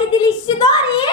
site de.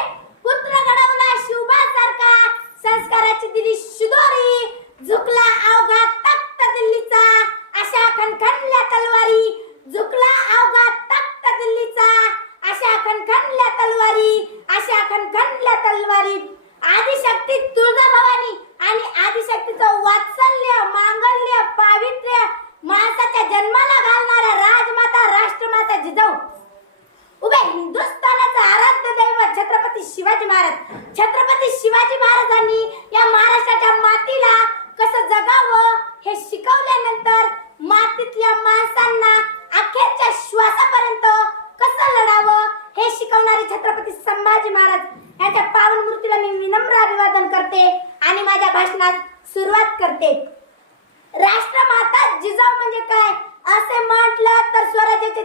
Chhatrapati Shivaji महाराजांनी या महाराष्ट्राच्या मातीला कसं जगावं हे शिकवल्यानंतर मातीतल्या माणसांना अखेरच्या श्वासापर्यंत कसं लढावं हे शिकवणारे छत्रपती संभाजी महाराज. यांच्या पावन मूर्तीला मी विनम्र अभिवादन करते आणि माझ्या भाषणात सुरुवात करते. राष्ट्रमाता जिजाऊ म्हणजे काय? असे म्हटलं तर स्वराज्याचे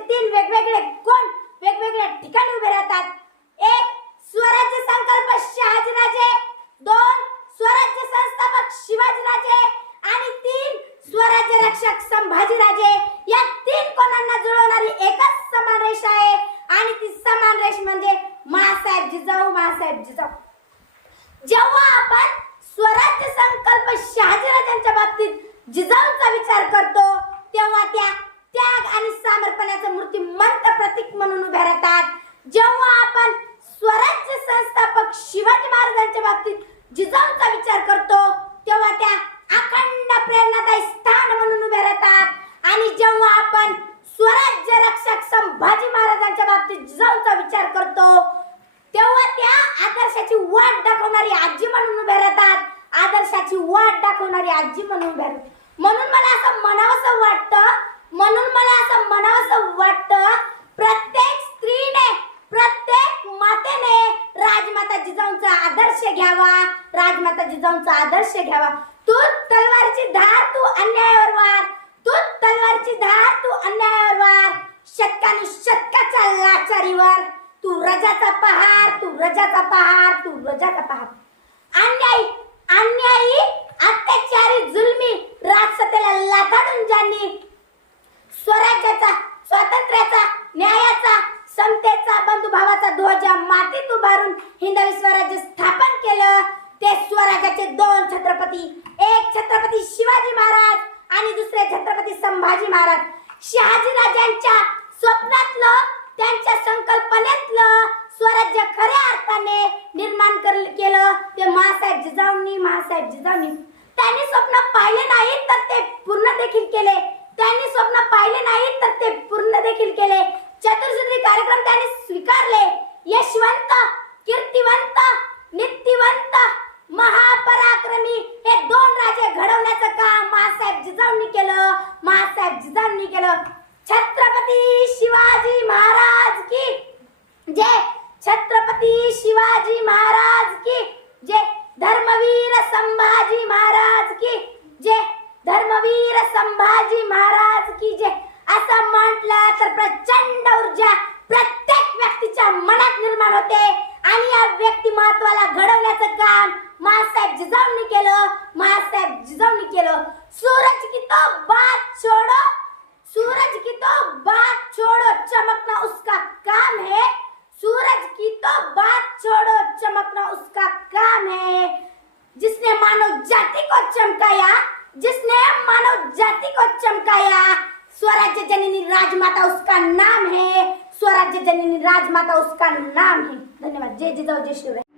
संस्थापक शिवाजीराजे आणि तीन स्वराज्य रक्षक संभाजीराजे या तीन कोणांना जुळवणारी एकच समान रेष आहे आणि ती समान रेष म्हणजे मासाहेब जिजाऊ मासाहेब जिजाऊ. जेव्हा आपण स्वराज्य संकल्प शहाजीराजांच्या बाबतीत जिजाऊचा विचार करतो तेव्हा त्या त्याग आणि समर्पणाचं मूर्तिमंत प्रतीक म्हणून उभ्या राहतात. जेव्हा आपण स्वराज्य संस्थापक शिवाजी महाराजांच्या बाबतीत जिजाऊंचा विचार करतो तेव्हा त्या अखंड प्रेरणादायी स्थान म्हणून उभे राहतात आणि जेव्हा आपण स्वराज्य रक्षक संभाजी महाराजांच्या बाबतीत जाऊचा विचार करतो तेव्हा त्या आदर्शाची वाट दाखवणारी आजी म्हणून उभे राहतात. आदर्शाची वाट दाखवणारी आजी म्हणून उभे राहतात. म्हणून मला असं म्हणावंसं वाटतं म्हणून मला असं म्हणावंसं वाटतं प्रत्येक स्त्रीने प्रत्येक मातेने राजमाता जिजाऊंचा आदर्श घ्यावा. राजमाता जिजाऊंचा आदर्श घ्यावा. तू तलवारची धार तू अन्यायावर वार. तू तलवारची धार तू अन्यायावर वार. शतकानुशतकाच्या लाचारीवर. तू रजाचा पहार तू रजाचा पहार तू रजाचा पहार. अन्यायी अन्यायी अत्याचारी जुलमी राजसत्तेला लाथाडून ज्यांनी स्वराज्याचा स्वातंत्र्याचा न्यायाचा समतेचा बंधुभावाचा ध्वजा मातीत उभारून हिंदवी स्वराज्य स्थापन केलं ते स्वराज्याचे दोन छत्रपती एक छत्रपती शिवाजी महाराज आणि दुसरे छत्रपती संभाजी महाराज शहाजी राजांच्या स्वप्नातलं कल्पनेतलं स्वराज्य खऱ्या अर्थाने निर्माण केलं. ते महासाहेब जिजाऊंनी महासाहेब जिजाऊंनी. त्यांनी स्वप्न पाहिले नाही तर ते पूर्ण देखील केले. त्यांनी स्वप्न पाहिले नाही तर ते पूर्ण देखील केले. चतुर्सूत्री कार्यक्रम त्यांनी स्वीकारले. यशवंत कीर्तिवंत नित्यवंत महापराक्रमी हे दोन राजे घडवण्याचं काम महासाहेब जिजाऊंनी केलं. महासाहेब जिजाऊंनी केलं. छत्रपती शिवाजी महाराज की जय छत्रपती शिवाजी मानव जाति को चमकाया, जिसने मानव जाति को चमकाया। स्वराज्य जननी राजमाता उसका नाम है। स्वराज्य जननी राजमाता उसका नाम है। धन्यवाद। जय जिजाऊ, जय शिवराय।